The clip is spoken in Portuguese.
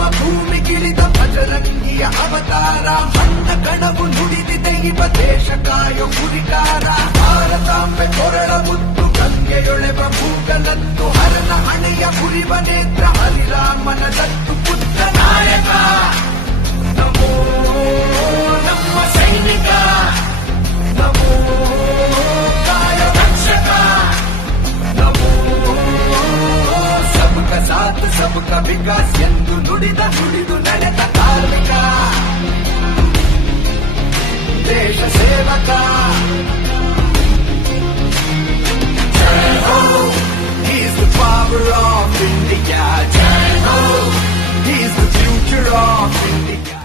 ನಮ್ಮ ಭೂಮಿಗಿಳಿದ ಭಜರಂಗಿಯ ಅವತಾರ. ಸಣ್ಣ ಕಣವು ನುಡಿದಿದೆ ಇವ ದೇಶ ಕಾಯೋ ಗುರಿಕಾರ ಭಾರತಾಂಬೆ ಕೊರಳ ಮುತ್ತು ಗಂಗೆಯೊಳೆವ ಭೂಗಲತ್ತು. ಹರನ ಹಣೆಯ ಕುರಿವ ನೇತ್ರ ಹರಿರಾಮನ ದತ್ತು. ಪುತ್ರ ಪ್ರಮುಖ ವಿಕಾಸ್ ಎಂದು ನುಡಿದ ನುಡಿದು ನಡೆದ ಕಾರ್ಮಿಕ ದೇಶ ಸೇವಕ He's the father of India. He's the future of India.